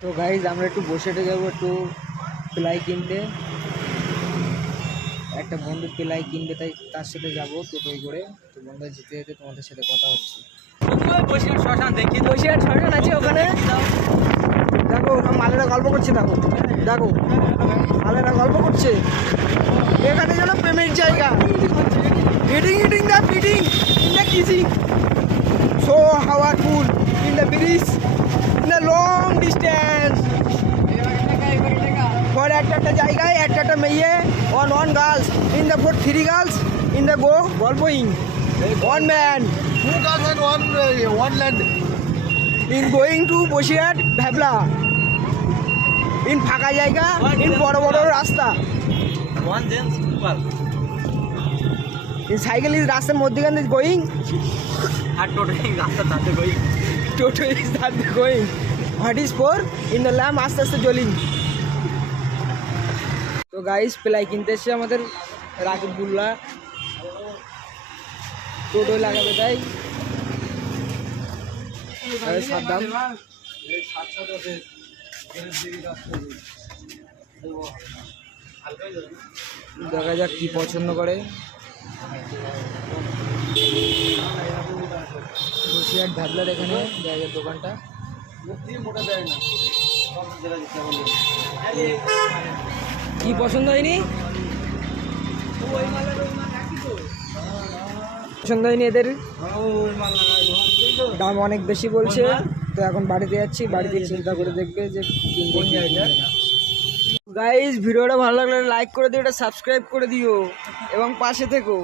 তো গাইজ আমরা একটু বসে যাবো একটু প্লাই কিনতে, একটা বন্ধু প্লাই কিনবে তাই তার সাথে যাবো টোটোয় করে। তো বন্ধুরা যেতে যেতে তোমাদের সাথে কথা হচ্ছে। শ্মশান দেখি, বসিরহাট শ্মশান আছে ওখানে, দেখো মালেরা গল্প করছে, দেখো দেখো মালেরা গল্প করছে। এখানে যেন প্রেমের জায়গা, eating the fitting in the kissing, so powerful in the bridge in the long distance. For একটা জায়গায় একটা মেয়ে, one girls in the four three girls in the গল্পইং, one man one land. In going to Basirhat ভ্যাবলা, in ফাঁকা জায়গা, in বড় বড় রাস্তা, One gents people. In cycle is রাস্তার মধ্যেখান থেকে গোয়িং, আর টোটালি রাস্তা তাতে কই টোটো is that going, what is four in the lamp আস্তে আস্তে জ্বলিং। তো গাইস প্লাই কিনতে এসছে আমাদের রাকিবুল্লাহ, টোটো লাগাবে তাই সাদ্দাম। দেখা যাক কি পছন্দ করে। বসিরহাট ভ্যাবলার এখানে জায়গার দোকানটা। কি পছন্দ হয়নি? পছন্দ হয়নি এদের, দাম অনেক বেশি বলছে। তো এখন বাড়িতে যাচ্ছি, বাড়িতে চিন্তা করে দেখবে যে কিনবো কি কিনবে না। গাইস ভিডিওটা ভালো লাগলে লাইক করে দিও, এটা সাবস্ক্রাইব করে দিও এবং পাশে থেকো।